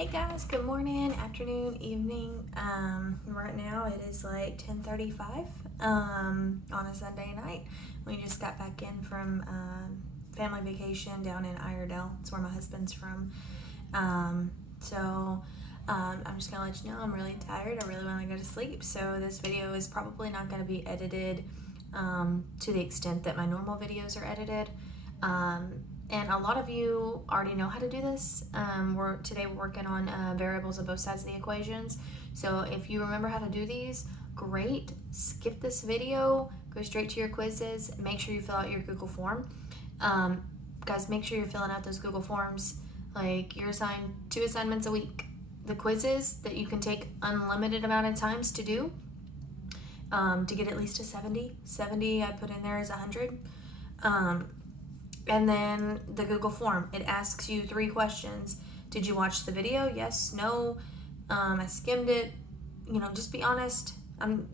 Hey guys, good morning, afternoon, evening. Right now it is like 10:35 on a Sunday night. We just got back in from family vacation down in Iredell. It's where my husband's from. I'm just gonna let you know I'm really tired. I really want to go to sleep. So this video is probably not going to be edited to the extent that my normal videos are edited. And a lot of you already know how to do this. Today we're working on variables on both sides of the equations. So if you remember how to do these, great. Skip this video, go straight to your quizzes. Make sure you fill out your Google form. Guys, make sure you're filling out those Google forms. Like, you're assigned 2 assignments a week. The quizzes that you can take unlimited amount of times to do, to get at least a 70. 70 I put in there is 100. And then the Google form, it asks you 3 questions. Did you watch the video? Yes, no. I skimmed it. Just be honest.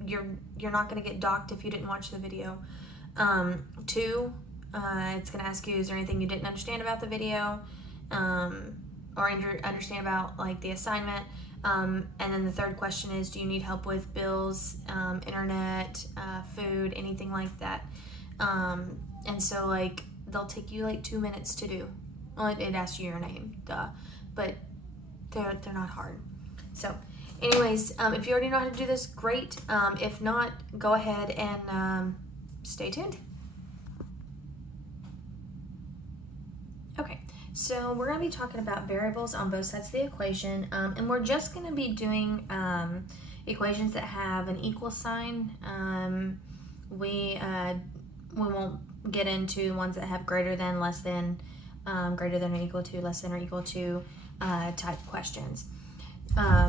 You're not going to get docked if you didn't watch the video. 2, it's going to ask you, is there anything you didn't understand about the video? Or understand about like the assignment. And then the 3rd question is, do you need help with bills, internet, food, anything like that? And so like, they'll take you like 2 minutes to do. Well, it asks you your name, duh. But they're not hard. So anyways, if you already know how to do this, great. If not, go ahead and stay tuned. Okay, so we're going to be talking about variables on both sides of the equation. And we're just going to be doing equations that have an equal sign. We won't get into ones that have greater than, less than, greater than or equal to, less than or equal to type questions,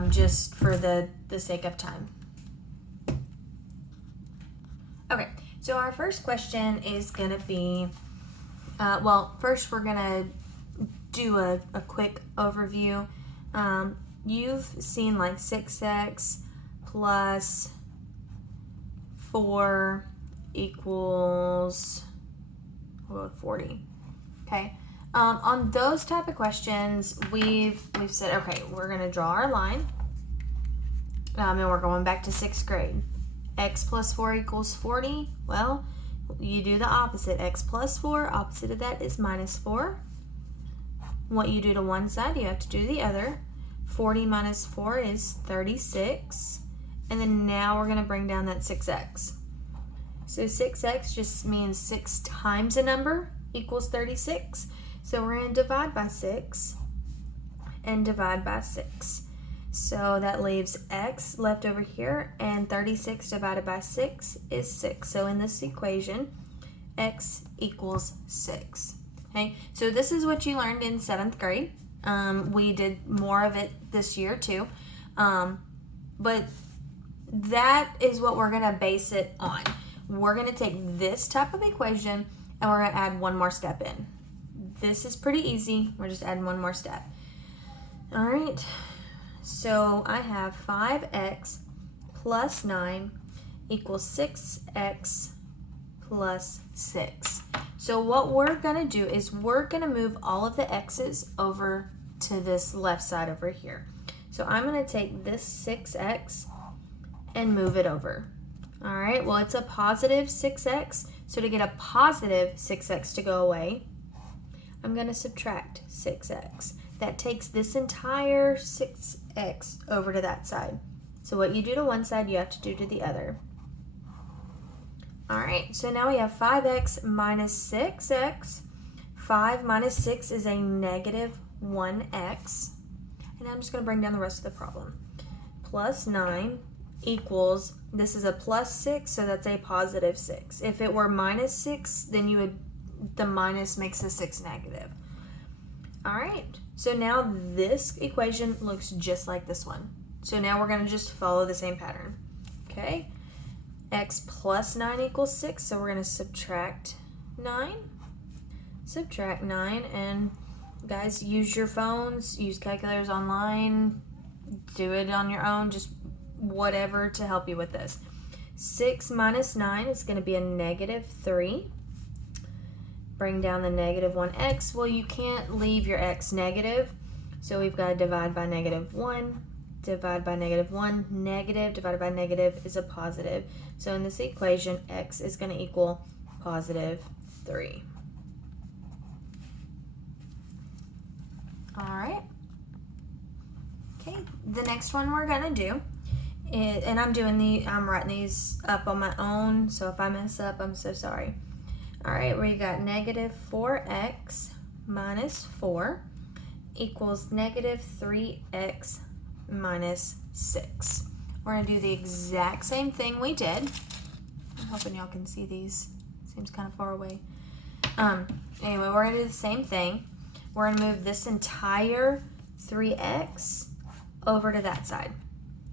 just for the sake of time. Okay, so our first question is going to be, first we're going to do a quick overview. You've seen like 6x plus 4 equals 40. Okay. On those type of questions, we've said, okay, we're going to draw our line. And we're going back to 6th grade. X plus 4 equals 40. Well, you do the opposite. X plus 4, opposite of that is minus 4. What you do to one side, you have to do the other. 40 minus 4 is 36. And then now we're going to bring down that 6x. So 6x just means 6 times a number equals 36. So we're going to divide by 6 and divide by 6. So that leaves x left over here, and 36 divided by 6 is 6. So in this equation, x equals 6. Okay, so this is what you learned in 7th grade. We did more of it this year too. But that is what we're going to base it on. We're going to take this type of equation and we're going to add one more step in. This is pretty easy. We're just adding one more step. All right. So I have 5x plus 9 equals 6x plus 6. So what we're going to do is we're going to move all of the x's over to this left side over here. So I'm going to take this 6x and move it over. All right, well, it's a positive 6x. So to get a positive 6x to go away, I'm going to subtract 6x. That takes this entire 6x over to that side. So what you do to one side, you have to do to the other. All right, so now we have 5x minus 6x. 5 minus 6 is a negative 1x. And I'm just going to bring down the rest of the problem. Plus 9 equals, this is a plus 6, so that's a positive 6. If it were minus 6, then the minus makes the 6 negative. All right, so now this equation looks just like this one. So now we're going to just follow the same pattern. Okay, x plus 9 equals 6, so we're going to subtract 9. Subtract 9, and guys, use your phones, use calculators online, do it on your own, just whatever to help you with this. 6 minus 9 is going to be a negative 3. Bring down the negative 1x. Well, you can't leave your x negative, So we've got to divide by -1, divide by -1, negative divided by negative is a positive. So in this equation, x is going to equal +3. All right. Okay, the next one we're going to do, and I'm writing these up on my own, so if I mess up, I'm so sorry. All right, we got -4x minus 4 equals -3x minus 6. We're going to do the exact same thing we did. I'm hoping y'all can see these. Seems kind of far away. Anyway, we're going to do the same thing. We're going to move this entire 3x over to that side.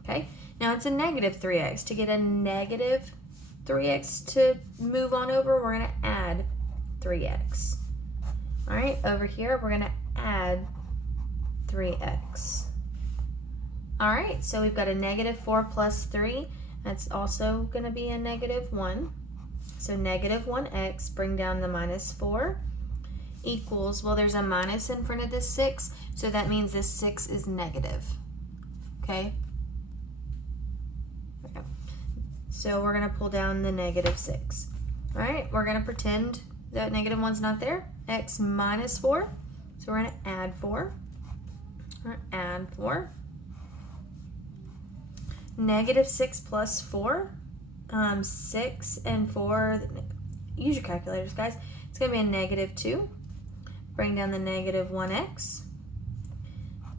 Okay? Now it's a -3x. To get a -3x to move on over, we're going to add 3x. All right, over here, we're going to add 3x. All right, so we've got a -4 plus 3. That's also going to be a -1. So -1x, bring down the -4, equals, well, there's a minus in front of this 6, so that means this 6 is negative. Okay? So we're going to pull down the -6. All right, we're going to pretend that -1's not there. X minus 4. So we're going to add 4. We're going to add 4. -6 plus 4. 6 and 4. Use your calculators, guys. It's going to be a -2. Bring down the -1x.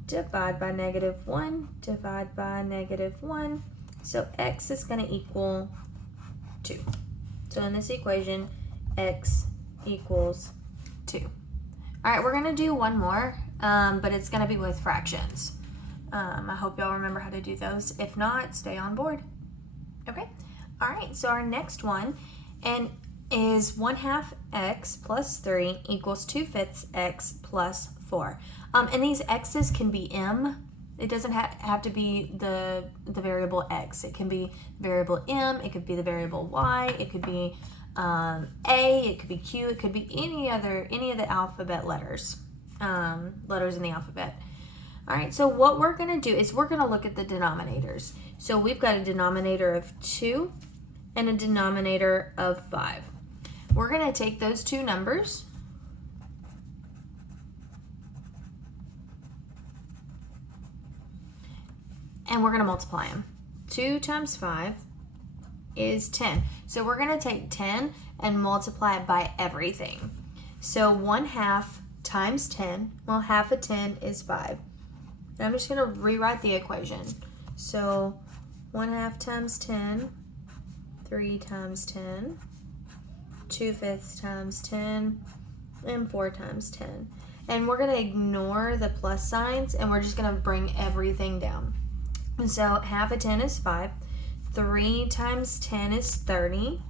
Divide by -1. Divide by -1. So x is going to equal 2. So in this equation, x equals 2. All right, we're going to do one more, but it's going to be with fractions. I hope y'all remember how to do those. If not, stay on board. Okay. All right, so our next one is 1/2 x plus 3 equals 2/5 x plus 4. And these x's can be m. It doesn't have to be the variable x. It can be variable m. It could be the variable y. It could be a. It could be q. It could be any of the alphabet letters. Letters in the alphabet. All right. So what we're gonna do is we're gonna look at the denominators. So we've got a denominator of 2 and a denominator of 5. We're gonna take those two numbers. And we're going to multiply them. 2 times 5 is 10. So we're going to take 10 and multiply it by everything. So 1/2 times 10, well, half of 10 is 5. And I'm just going to rewrite the equation. So 1/2 times 10, 3 times 10, 2/5 times 10, and 4 times 10. And we're going to ignore the plus signs, and we're just going to bring everything down. And so half of 10 is 5. 3 times 10 is 30.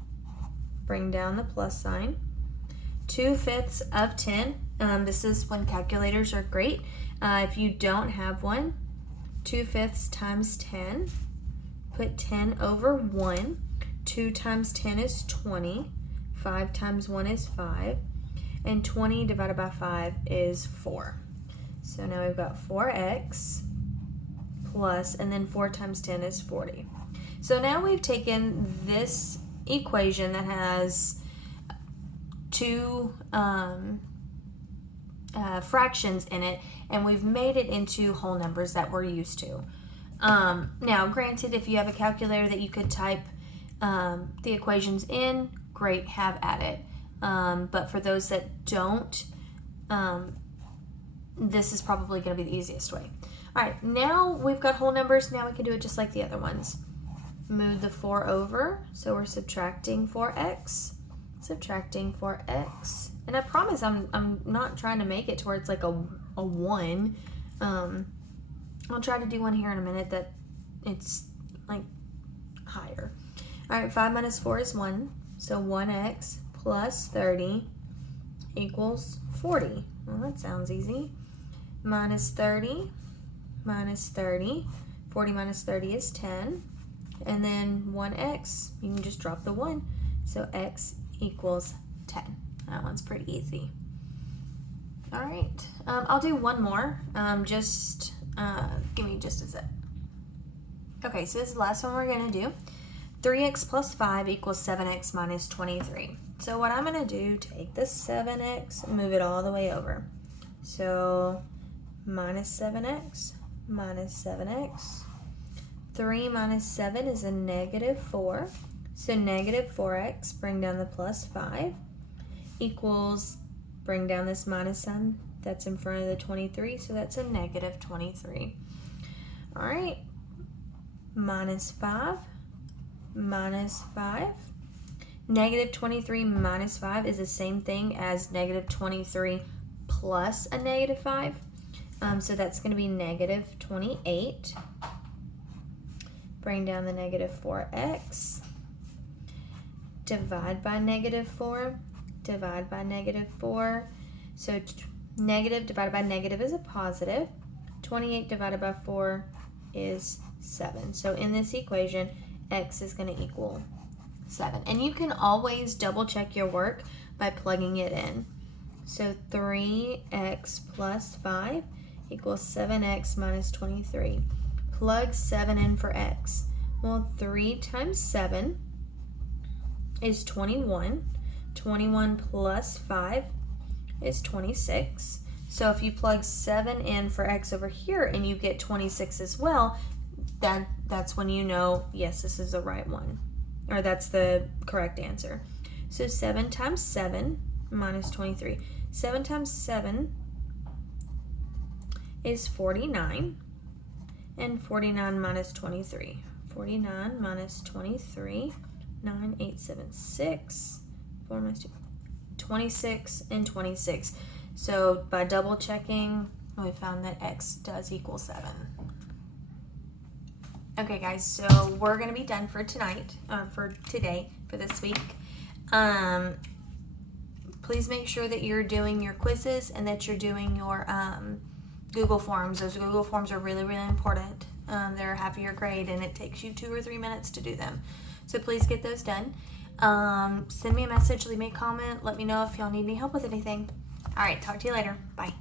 Bring down the plus sign. 2/5 of 10. This is when calculators are great. If you don't have one, 2/5 times 10. Put 10 over 1. 2 times 10 is 20. 5 times 1 is 5. And 20 divided by 5 is 4. So now we've got 4x plus, and then 4 times 10 is 40. So now we've taken this equation that has two fractions in it, and we've made it into whole numbers that we're used to. Now, granted, if you have a calculator that you could type the equations in, great, have at it. But for those that don't, this is probably going to be the easiest way. All right, now we've got whole numbers. Now we can do it just like the other ones. Move the 4 over, so we're subtracting 4x, subtracting 4x. And I promise I'm not trying to make it to where it's like a 1. I'll try to do one here in a minute that it's like higher. All right, 5 minus 4 is 1, so 1x plus 30 equals 40. Well, that sounds easy. Minus 30. Minus 30. 40 minus 30 is 10. And then 1x, you can just drop the 1. So x equals 10. That one's pretty easy. All right, I'll do one more. Give me just a sec. Okay, so this is the last one we're gonna do. 3x plus 5 equals 7x minus 23. So what I'm gonna do, take this 7x and move it all the way over. So minus 7x minus 7x. 3 minus 7 is a negative 4. So negative 4x, bring down the plus 5, equals, bring down this minus sign that's in front of the 23, so that's a negative 23. All right, minus 5, minus 5. Negative 23 minus 5 is the same thing as negative 23 plus a negative 5. So that's going to be negative 28. Bring down the negative 4x. Divide by negative 4. Divide by negative 4. So negative divided by negative is a positive. 28 divided by 4 is 7. So in this equation, x is going to equal 7. And you can always double check your work by plugging it in. So 3x plus 5 equals 7x minus 23. Plug 7 in for x. Well, 3 times 7 is 21. 21 plus 5 is 26. So if you plug 7 in for x over here and you get 26 as well, that's when you know, yes, this is the right one, or that's the correct answer. So 7 times 7 minus 23. 7 times 7 is 49, and 49 minus 23. 49 minus 23, 9, 8, 7, 6, 4 minus 2, 26 and 26. So by double checking, we found that x does equal 7. Okay guys, so we're going to be done for tonight, for today, for this week. Please make sure that you're doing your quizzes and that you're doing your Google Forms. Those Google Forms are really, really important. They're half of your grade and it takes you 2 or 3 minutes to do them. So please get those done. Send me a message, leave me a comment, let me know if y'all need any help with anything. All right, talk to you later. Bye.